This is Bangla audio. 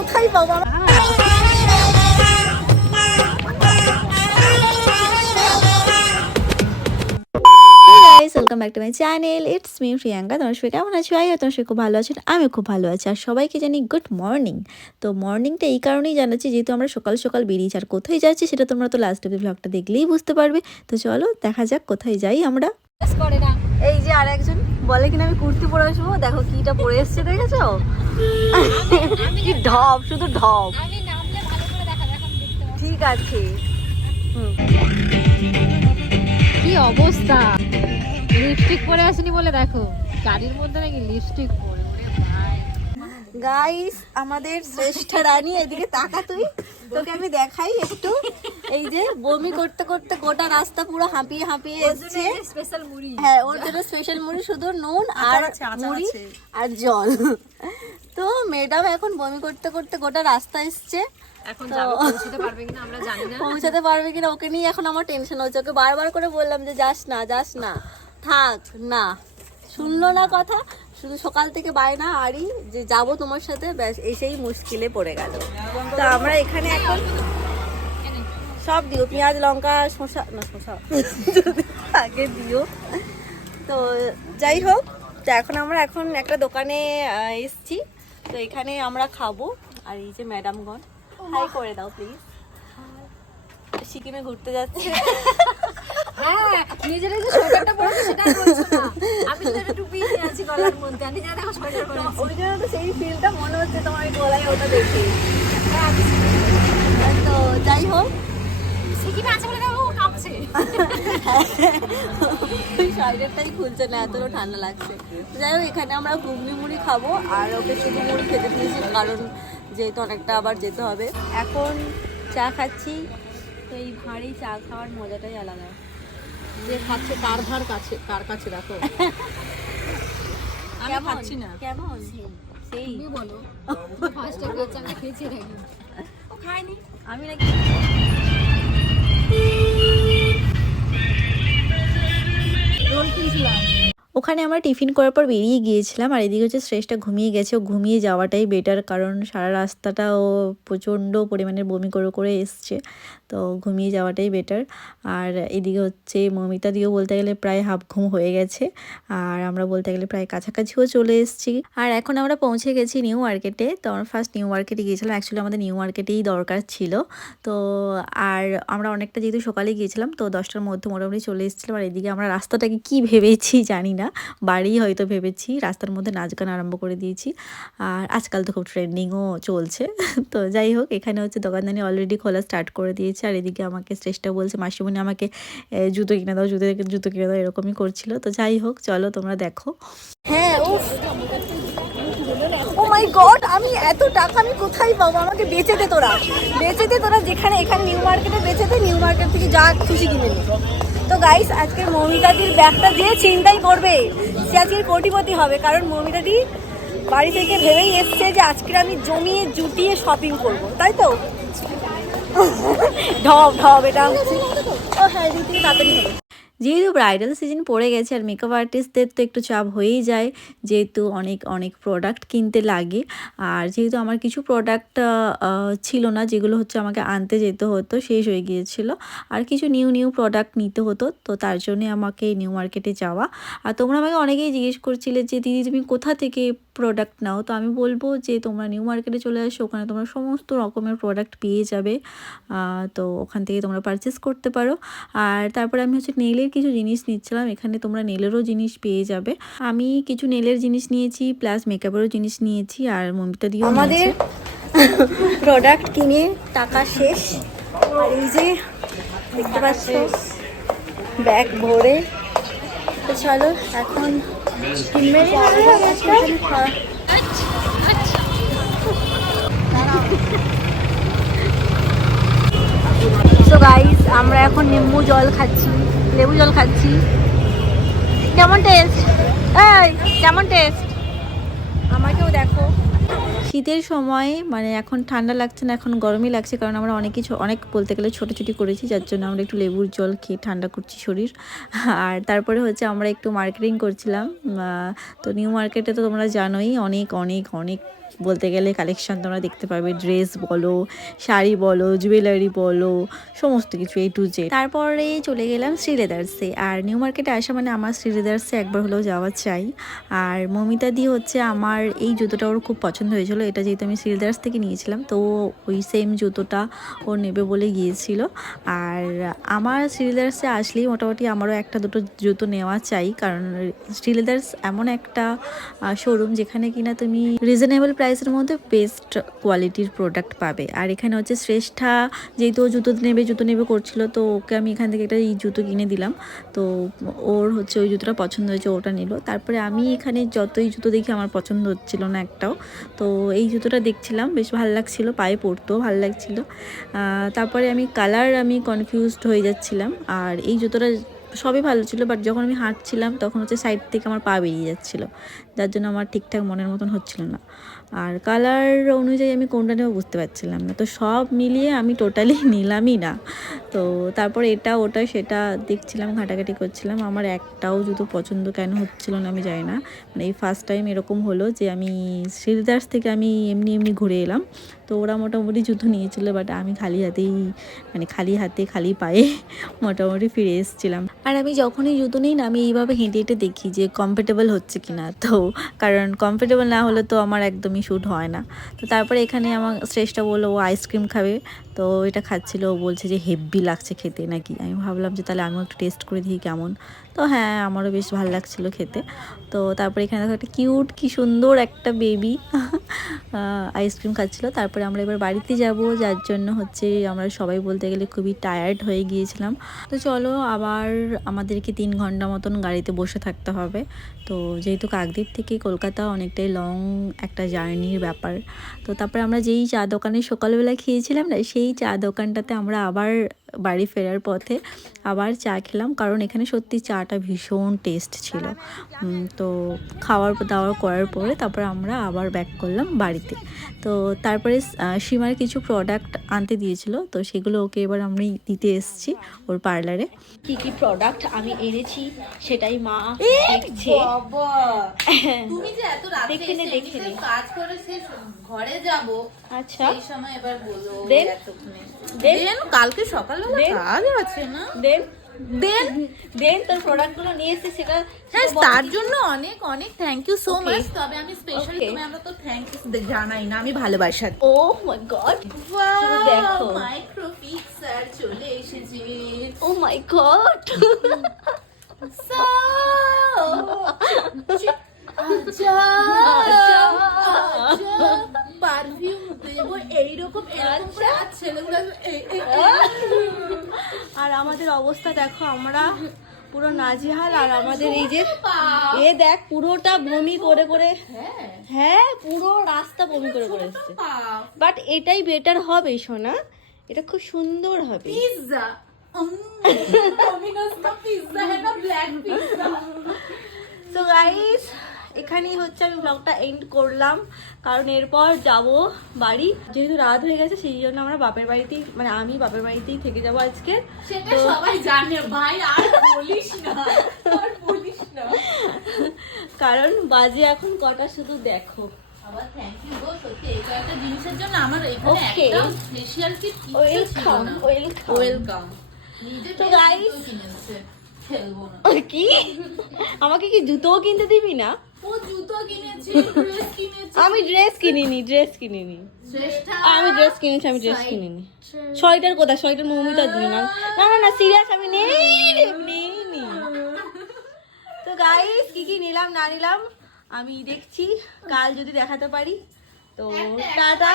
কোথায় পাবো welcome back to my channel it's me Priyanka তোমার সবাই কেমন আছো? আই তোমার সবাই খুব ভালো আছেন আমি খুব ভালো আছি। আর সবাইকে জানি গুড মর্নিং তো মর্নিংটা এই কারণেই জানাচ্ছি যেহেতু আমরা সকাল সকাল বেরিয়েছি আর কোথায় যাচ্ছি সেটা তোমরা তো লাস্ট অব্দি ব্লগটা দেখলেই বুঝতে পারবে। তো চলো দেখা যাক কোথায় যাই আমরা। এই যে আর একজন বলে কিনা আমি কুর্তি পরে আসব। দেখো কিটা পরে এসছে দেখেছ? কি ঢপ শুধু ঢপ আমি নামলে ভালো করে দেখা এখন দেখতে পাচ্ছি। ঠিক আছে। কি অবস্থা? লিপস্টিক পরে আসেনি বলে দেখো। গাড়ির মধ্যে নাকি লিপস্টিক পরে। গাইস আমাদের শ্রেষ্ঠ রানী এদিকে তাকা তুই। তোকে আমি দেখাই একটু। এই যে বমি করতে করতে গোটা রাস্তা পুরো হাঁপিয়ে হাঁপিয়ে এসছে। স্পেশাল মুড়ি। হ্যাঁ ওর জন্য স্পেশাল মুড়ি শুধু নুন আর মুড়ি আর জল। তো ম্যাডাম এখন বমি করতে করতে গোটা রাস্তা এসছে। এখন তো- পারবে কিনা আমরা জানি না। পৌঁছাতে পারবে কিনা ওকে নিয়ে এখন আমার টেনশন হচ্ছে। ওকে বারবার করে বললাম যে যাস না যাস না থাক না। শুনলো না কথা শুধু সকাল থেকে বায়না আরই যে যাব তোমার সাথে, ব্যাস, এসেই মুশকিলে পড়ে গেল। তো আমরা এখানে এখন সব দিও, পেঁয়াজ, লঙ্কা, শসা, না, শসা আগে দিও। তো যাই হোক, তো এখন আমরা এখন একটা দোকানে এসছি। তো এখানে আমরা খাব। আর এই যে ম্যাডামগণ, হাই করে দাও, প্লিজ। সিকিমে ঘুরতে যাচ্ছে। হ্যাঁ নিজের যে সোয়েটারটা সেটা আমি তো একটা গলার মধ্যে। আমি জানি দেখো সোয়েটার পরে ওই জন্য তো সেই ফিলটা মনে হচ্ছে তোমার ওই গলায় ওটা দেখে। তো যাই হোক। সিকিমে আছে বলে দেখো কাঁপছে ওই খুলছে না এত ঠান্ডা লাগছে। যাই হোক এখানে আমরা ঘুগনি মুড়ি খাব আর ওকে শুধু মুড়ি খেতে দিয়েছি কারণ যেহেতু অনেকটা আবার যেতে হবে। এখন চা খাচ্ছি। তো এই ভাঁড়ি চা খাওয়ার মজাটাই আলাদা। যে খাচ্ছে কার ধার কাছে কার কাছে দেখো। আমি কেমন? খাচ্ছি না। কেমন? সেই। তুমি বলো। ফার্স্ট টাইম খাচ্ছি আমি খেয়েছি নাকি ও খাইনি আমি নাকি রোল কিনছিলাম ওখানে আমরা টিফিন করার পর বেরিয়ে গিয়েছিলাম আর এদিকে হচ্ছে শ্রেষ্ঠা ঘুমিয়ে গেছে। ও ঘুমিয়ে যাওয়াটাই বেটার কারণ সারা রাস্তাটা ও প্রচণ্ড পরিমাণে বমি করে করে এসছে। তো ঘুমিয়ে যাওয়াটাই বেটার আর এদিকে হচ্ছে মমিতা দিয়েও বলতে গেলে প্রায় হাফ ঘুম হয়ে গেছে। আর আমরা বলতে গেলে প্রায় কাছাকাছিও চলে এসেছি। আর এখন আমরা পৌঁছে গেছি নিউ মার্কেটে তো আমরা ফার্স্ট নিউ মার্কেটে গিয়েছিলাম। অ্যাকচুয়ালি আমাদের নিউ মার্কেটেই দরকার ছিল। তো আর আমরা অনেকটা যেহেতু সকালে গিয়েছিলাম, তো দশটার মধ্যে মোটামুটি চলে এসেছিলাম। আর এদিকে আমরা রাস্তাটাকে কি ভেবেছি জানি না। বাড়ি হয়তো ভেবেছি, রাস্তার মধ্যে নাচ গান আরম্ভ করে দিয়েছি। আর আজকাল তো খুব ট্রেন্ডিংও চলছে। তো যাই হোক, এখানে হচ্ছে দোকানদানি অলরেডি খোলা স্টার্ট করে দিয়েছে। আর এদিকে আমাকে শ্রেষ্ঠ বলছে, মাসিমণি আমাকে জুতো কিনে দাও, জুতো জুতো কিনে দাও, এরকমই করছিল। তো যাই হোক, চলো তোমরা দেখো। হ্যাঁ মাই গড আমি এত টাকা আমি কোথায় পাবো? আমাকে বেচে দে তোরা। বেচে দে তোরা যেখানে, এখানে নিউ মার্কেটে বেচে দে নিউ মার্কেট থেকে যা খুশি কিনে নি। তো গাইস আজকে মমিতাদির ব্যাগটা যে চিন্তাই করবে, সে আজকে কোটিপতি হবে। কারণ মমিতাদি বাড়ি থেকে ভেবেই এসছে যে আজকে আমি জমিয়ে জুটিয়ে শপিং করব। তাই তো? ঢপ ঢপ এটা হচ্ছে। ও হ্যাঁ তাড়াতাড়ি হবে। যেহেতু ব্রাইডাল সিজন পড়ে গেছে আর মেকআপ আর্টিস্টদের তো একটু চাপ হয়েই যায়, যেহেতু অনেক অনেক প্রোডাক্ট কিনতে লাগে। আর যেহেতু আমার কিছু প্রোডাক্ট ছিল না, যেগুলো হচ্ছে আমাকে আনতে যেতে হতো, শেষ হয়ে গিয়েছিল। আর কিছু নিউ নিউ প্রোডাক্ট নিতে হতো, তো তার জন্যে আমাকে নিউ মার্কেটে যাওয়া। আর তোমরা আমাকে অনেকেই জিজ্ঞেস করছিলে যে, দিদি, তুমি কোথা থেকে প্রোডাক্ট নাও। তো আমি বলব যে তোমরা নিউ মার্কেটে চলে আসো, ওখানে তোমরা সমস্ত রকমের প্রোডাক্ট পেয়ে যাবে। তো ওখান থেকে তোমরা পারচেস করতে পারো। আর তারপরে আমি হচ্ছে নেলের কিছু জিনিস নিচ্ছিলাম, এখানে তোমরা নেলেরও জিনিস পেয়ে যাবে। আমি কিছু নেলের জিনিস নিয়েছি প্লাস মেকআপেরও জিনিস নিয়েছি, আর মমিতা দিয়েও আমাদের প্রোডাক্ট কিনে টাকা শেষ। আর এই যে দেখতে পাচ্ছ ব্যাগ ভরে। তো চলো, এখন গাইস আমরা এখন নিম্বু জল খাচ্ছি, লেবু জল খাচ্ছি। কেমন টেস্ট কেমন টেস্ট আমাকেও দেখো। শীতের সময় মানে এখন ঠান্ডা লাগছে না, এখন গরমই লাগছে, কারণ আমরা অনেক কিছু, অনেক বলতে গেলে ছোটোছুটি করেছি, যার জন্য আমরা একটু লেবুর জল খেয়ে ঠান্ডা করছি শরীর। আর তারপরে হচ্ছে আমরা একটু মার্কেটিং করছিলাম তো নিউ মার্কেটে তো তোমরা জানোই, অনেক অনেক অনেক বলতে গেলে কালেকশন তোমরা দেখতে পাবে ড্রেস বলো, শাড়ি বলো জুয়েলারি বলো, সমস্ত কিছু এই টু জে তারপরে চলে গেলাম শ্রীলেদার্সে আর নিউ মার্কেটে আসা মানে আমার শ্রীলেদার্সে একবার হলেও যাওয়া চাই। আর মমিতা দি হচ্ছে আমার এই জুতোটা ওর খুব পছন্দ হয়েছিল। এটা যেহেতু আমি শ্রীলেদার্স থেকে নিয়েছিলাম, তো ওই সেম জুতোটা ও নেবে বলে গিয়েছিল। আর আমার শ্রীলেদার্সে আসলেই মোটামুটি আমারও একটা দুটো জুতো নেওয়া চাই। কারণ শ্রীলেদার্স এমন একটা শোরুম যেখানে কিনা তুমি রিজনেবল প্রাইসের মধ্যে বেস্ট কোয়ালিটির প্রোডাক্ট পাবে। আর এখানে হচ্ছে শ্রেষ্ঠা যেহেতু জুতো নেবে জুতো নেবে করছিল, তো ওকে আমি এখান থেকে একটা এই জুতো কিনে দিলাম। তো ওর হচ্ছে ওই জুতোটা পছন্দ হয়েছে, ওটা নিল। তারপরে আমি এখানে যতই জুতো দেখি আমার পছন্দ হচ্ছিল না একটাও। তো এই জুতোটা দেখছিলাম, বেশ ভালো লাগছিল, পায়ে পরতেও ভালো লাগছিল। তারপরে আমি কালার আমি কনফিউজড হয়ে যাচ্ছিলাম। আর এই জুতোটা সবই ভালো ছিল বাট যখন আমি হাঁটছিলাম তখন হচ্ছে সাইড থেকে আমার পা বেরিয়ে যাচ্ছিল। যার জন্য আমার ঠিকঠাক মনের মতন হচ্ছিল না। আর কালার অনুযায়ী আমি কোনটা নেব বুঝতে পারছিলাম না। তো সব মিলিয়ে আমি টোটালি নিলামই না। তো তারপর এটা, ওটা, সেটা দেখছিলাম, ঘাটাঘাটি করছিলাম। আমার একটাও জুতো পছন্দ কেন হচ্ছিল না আমি জানি না। মানে এই ফার্স্ট টাইম এরকম হলো যে আমি শ্রীদাস থেকে আমি এমনি এমনি ঘুরে এলাম। তো ওরা মোটামুটি জুতো নিয়েছিল বাট আমি খালি হাতেই মানে খালি হাতে, খালি পায়ে মোটামুটি ফিরে এসেছিলাম। আর আমি যখনই জুতো নিই না, আমি এইভাবে হেঁটে হেঁটে দেখি যে কমফোর্টেবল হচ্ছে কি না তো কারণ কমফোর্টেবল না হলে তো আমার একদমই শ্যুট হয় না। তো তারপরে এখানে আমার শ্রেষ্ঠা বলল, ও আইসক্রিম খাবে। তো এটা খাচ্ছিল, ও বলছে যে হেভি লাগছে খেতে নাকি। আমি ভাবলাম যে তাহলে আমিও একটু টেস্ট করে দিই কেমন। তো হ্যাঁ আমারও বেশ ভালো লাগছিল খেতে। তো তারপরে এখানে দেখো একটা কিউট, কি সুন্দর একটা বেবি আইসক্রিম খাচ্ছিল। তারপরে আমরা এবার বাড়িতে যাব, যার জন্য হচ্ছে আমরা সবাই বলতে গেলে খুবই টায়ার্ড হয়ে গিয়েছিলাম। তো চলো, আবার আমাদেরকে তিন ঘণ্টা মতন গাড়িতে বসে থাকতে হবে। তো যেহেতু কাকদ্বীপ থেকে কলকাতা অনেকটাই লং একটা জার্নির ব্যাপার। তো তারপরে আমরা যেই চা দোকানে সকালবেলা খেয়েছিলাম না, সেই চা দোকানটাতে আমরা আবার বাড়ি ফেরার পথে আবার চা খেলাম কারণ এখানে সত্যি চাটা ভীষণ টেস্ট ছিল। তো খাওয়ার দাওয়ার করার পরে তারপর আমরা আবার ব্যাক করলাম বাড়িতে। তো তারপরে সীমার কিছু প্রোডাক্ট আনতে দিয়েছিল তো সেগুলো ওকে এবার আমি দিতে এসেছি ওর পার্লারে কি কি প্রোডাক্ট আমি এনেছি সেটাই মা দেখছে। তুমি যে এত রাতে এসে কাজ করে শেষ ঘরে যাব আচ্ছা। এই সময় এবার বলো দেন। কালকে সকালবেলা কাজ আছে না? দেন। দেন। দেন তোর প্রোডাক্টগুলো নিয়ে এসে সেটা হ্যাঁ তার জন্য অনেক অনেক থ্যাংক ইউ সো. মাচ তবে আমি স্পেশালি তুমি আমরা তো থ্যাংক ইউ জানাই না আমি ভালোবাসা। ও মাই গড দেখো। মাইক্রো পিক্সার চলে এসেছে। ও মাই গড So, এইরকম আচ্ছা। আর আমাদের অবস্থা দেখো আমরা পুরো নাজিহাল আর আমাদের এই যে এ দেখ পুরোটা বমি করে করে হ্যাঁ।, হ্যাঁ পুরো রাস্তা বমি করে করে এসছে বাট এটাই বেটার হবে সোনা। এটা খুব সুন্দর হবে। সো গাইস এখানেই হচ্ছে আমি ব্লগটা এন্ড করলাম। কারণ এরপর যাব বাড়ি। যেহেতু রাত হয়ে গেছে সেই জন্য আমরা বাপের বাড়িতেই মানে আমি বাপের বাড়িতেই থেকে যাব আজকে। সেটা সবাই জানে ভাই আর বলিস না। আর বলিস না। কারণ বাজে এখন কটা শুধু দেখো। কি? আমাকে কি জুতোও কিনতে দিবি না? ও জুতো কিনেছে ড্রেস কিনেছে। আমি ড্রেস কিনিনি ড্রেস কিনিনি। আমি ড্রেস কিনেছি আমি ড্রেস কিনিনি। সোয়েটার কোথায়? সোয়েটার মৌমিতা দিবি না? না না না সিরিয়াস আমি নেই নেইনি। তো গাইস কি কি নিলাম না নিলাম আমি দেখছি। কাল যদি দেখাতে পারি তো টাটা।